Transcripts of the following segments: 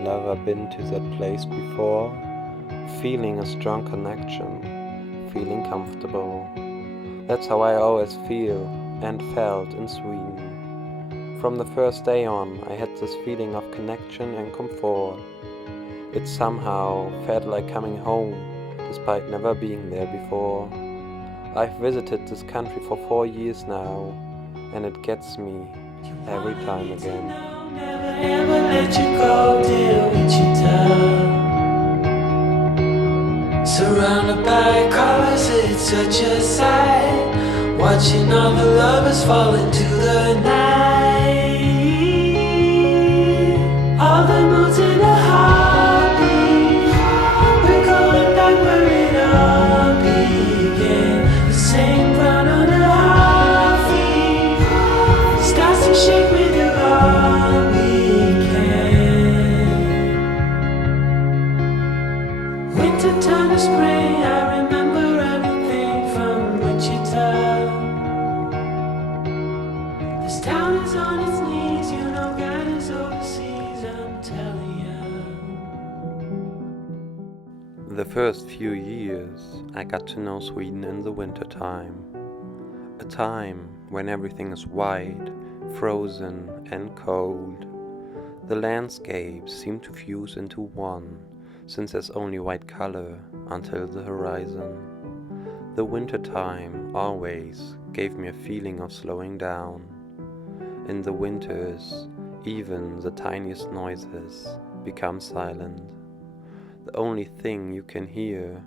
I've never been to that place before, feeling a strong connection, feeling comfortable. That's how I always feel and felt in Sweden. From the first day on, I had this feeling of connection and comfort. It somehow felt like coming home, despite never being there before. I've visited this country for 4 years now, and it gets me every time again. Never let you go, dear Wichita. Surrounded by colors, it's such a sight. Watching all the lovers fall into the night. All the moods in a heartbeat. We're going back where it all began. The same ground on the heartbeat. Starts to shake with you all weekend. Winter turn to spring, I remember everything from Wichita. This town is on its knees, you know God is overseas, I'm telling you. The first few years, I got to know Sweden in the winter time. A time when everything is white, frozen and cold. The landscapes seem to fuse into one, since there's only white color until the horizon. The winter time always gave me a feeling of slowing down. In the winters, even the tiniest noises become silent. The only thing you can hear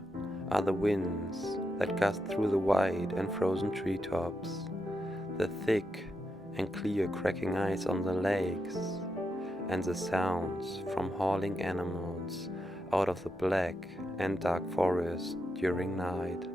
are the winds that gust through the white and frozen treetops, the thick and clear cracking ice on the lakes, and the sounds from hauling animals out of the black and dark forest during night.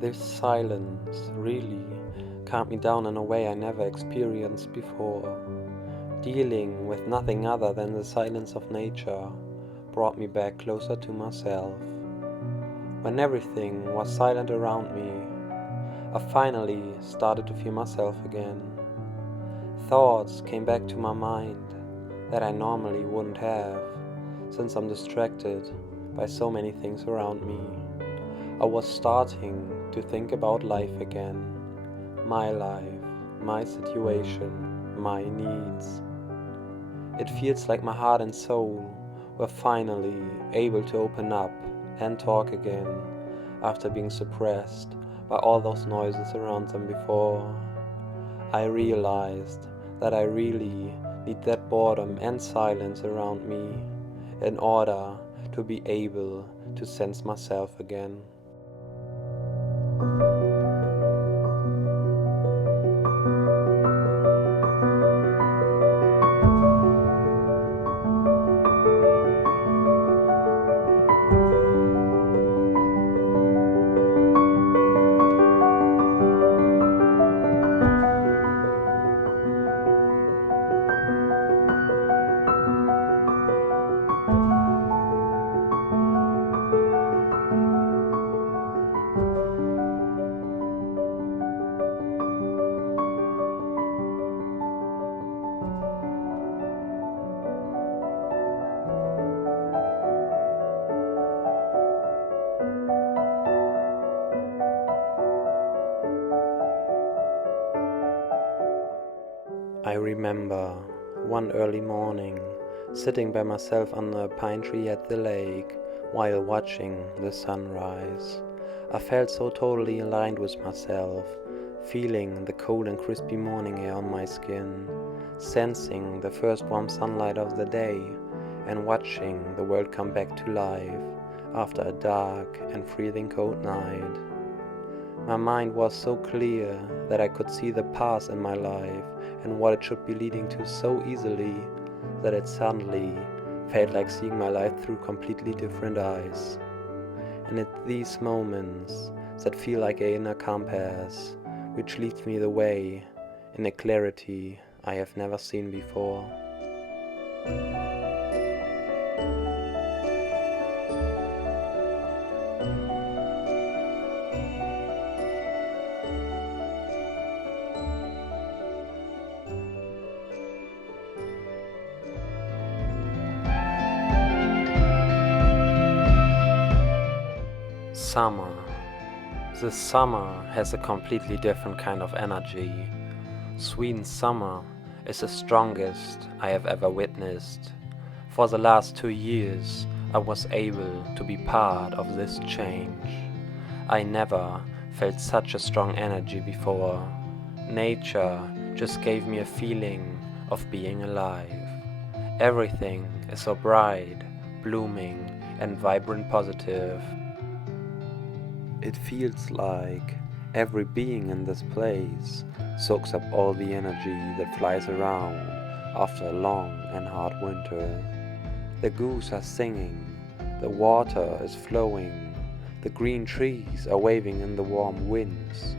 This silence really calmed me down in a way I never experienced before. Dealing with nothing other than the silence of nature brought me back closer to myself. When everything was silent around me, I finally started to feel myself again. Thoughts came back to my mind that I normally wouldn't have, since I'm distracted by so many things around me. I was starting to think about life again, my life, my situation, my needs. It feels like my heart and soul were finally able to open up and talk again after being suppressed by all those noises around them before. I realized that I really need that boredom and silence around me in order to be able to sense myself again. I remember one early morning sitting by myself under a pine tree at the lake while watching the sunrise. I felt so totally aligned with myself, feeling the cold and crispy morning air on my skin, sensing the first warm sunlight of the day, and watching the world come back to life after a dark and freezing cold night. My mind was so clear that I could see the past in my life and what it should be leading to so easily that it suddenly felt like seeing my life through completely different eyes. And it's these moments that feel like an inner compass, which leads me the way in a clarity I have never seen before. Summer. The summer has a completely different kind of energy. Sweden summer is the strongest I have ever witnessed. For the last 2 years, I was able to be part of this change. I never felt such a strong energy before. Nature just gave me a feeling of being alive. Everything is so bright, blooming, and vibrant positive. It feels like every being in this place soaks up all the energy that flies around after a long and hard winter. The geese are singing, the water is flowing, the green trees are waving in the warm winds.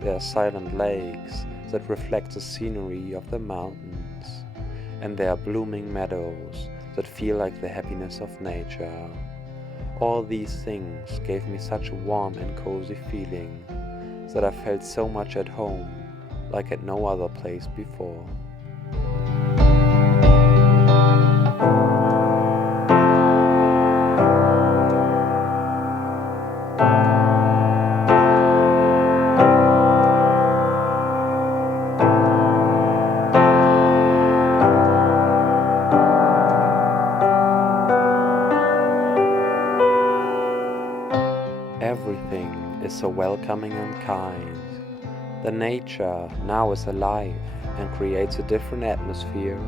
There are silent lakes that reflect the scenery of the mountains, and there are blooming meadows that feel like the happiness of nature. All these things gave me such a warm and cozy feeling that I felt so much at home, like at no other place before. Everything is so welcoming and kind. The nature now is alive and creates a different atmosphere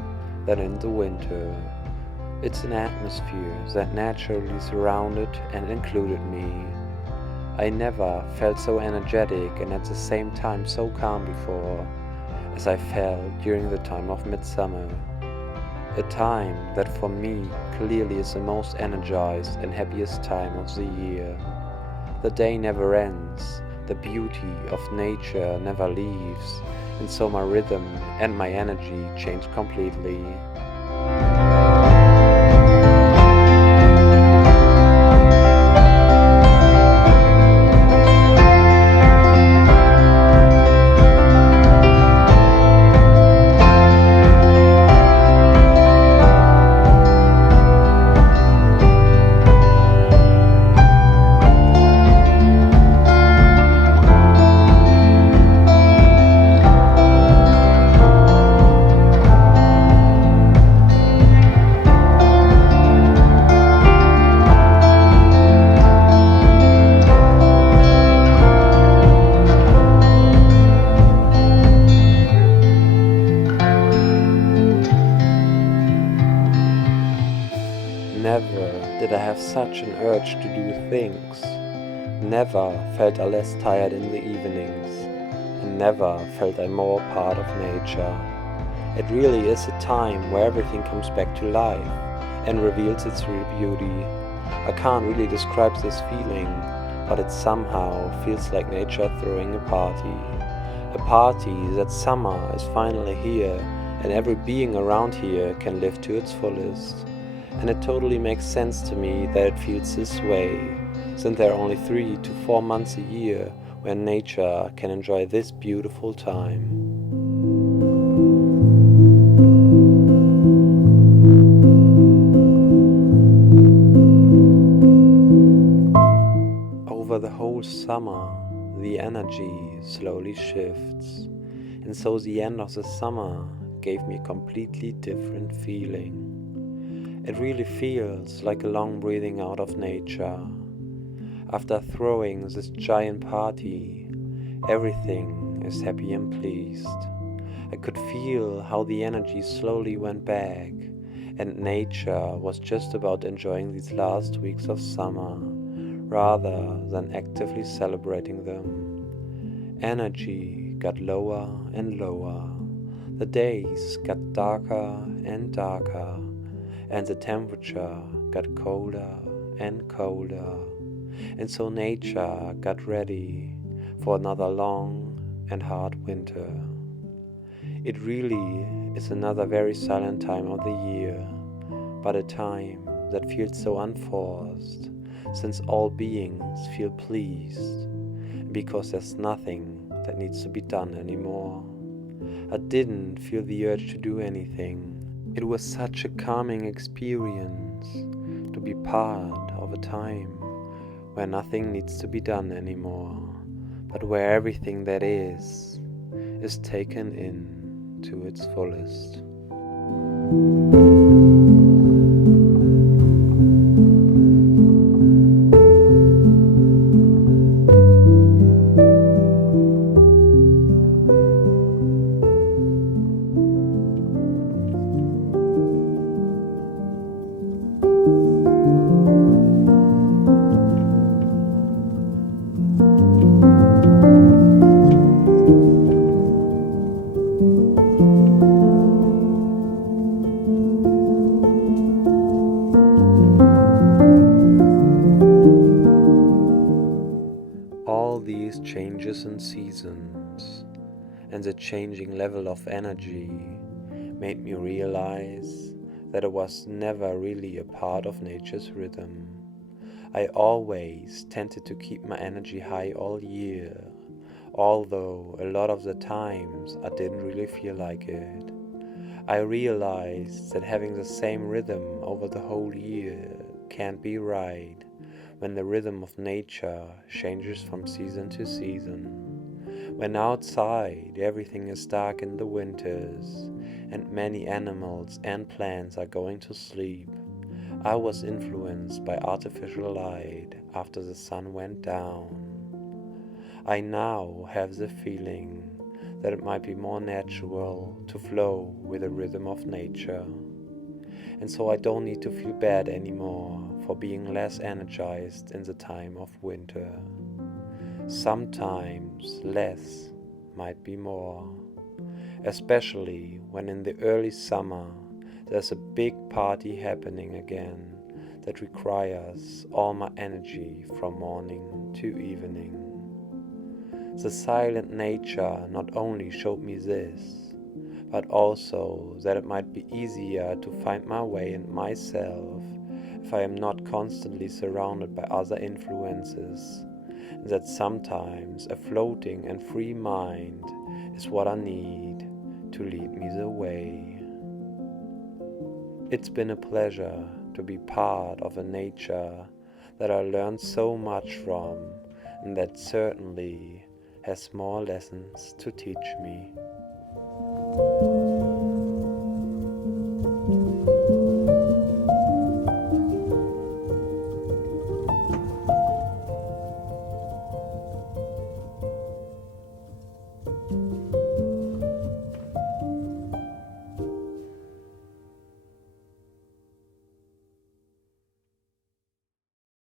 than in the winter. It's an atmosphere that naturally surrounded and included me. I never felt so energetic and at the same time so calm before, as I felt during the time of midsummer. A time that for me clearly is the most energized and happiest time of the year. The day never ends, the beauty of nature never leaves, and so my rhythm and my energy change completely. Never did I have such an urge to do things. Never felt I less tired in the evenings. And never felt I more part of nature. It really is a time where everything comes back to life and reveals its real beauty. I can't really describe this feeling, but it somehow feels like nature throwing a party. A party that summer is finally here and every being around here can live to its fullest. And it totally makes sense to me that it feels this way, since there are only 3 to 4 months a year where nature can enjoy this beautiful time. Over the whole summer, the energy slowly shifts, and so the end of the summer gave me a completely different feeling. It really feels like a long breathing out of nature. After throwing this giant party, everything is happy and pleased. I could feel how the energy slowly went back, and nature was just about enjoying these last weeks of summer rather than actively celebrating them. Energy got lower and lower. The days got darker and darker, and the temperature got colder and colder. And so nature got ready for another long and hard winter. It really is another very silent time of the year, but a time that feels so unforced, since all beings feel pleased, because there's nothing that needs to be done anymore. I didn't feel the urge to do anything. It was such a calming experience to be part of a time where nothing needs to be done anymore, but where everything that is taken in to its fullest. All these changes in seasons and the changing level of energy made me realize that I was never really a part of nature's rhythm. I always tended to keep my energy high all year, although a lot of the times I didn't really feel like it. I realized that having the same rhythm over the whole year can't be right when the rhythm of nature changes from season to season. When outside everything is dark in the winters and many animals and plants are going to sleep, I was influenced by artificial light after the sun went down. I now have the feeling that it might be more natural to flow with the rhythm of nature. And so I don't need to feel bad anymore for being less energized in the time of winter. Sometimes less might be more, especially when in the early summer there's a big party happening again that requires all my energy from morning to evening. The silent nature not only showed me this, but also that it might be easier to find my way and myself if I am not constantly surrounded by other influences, and that sometimes a floating and free mind is what I need to lead me the way. It's been a pleasure to be part of a nature that I learned so much from, and that certainly has more lessons to teach me.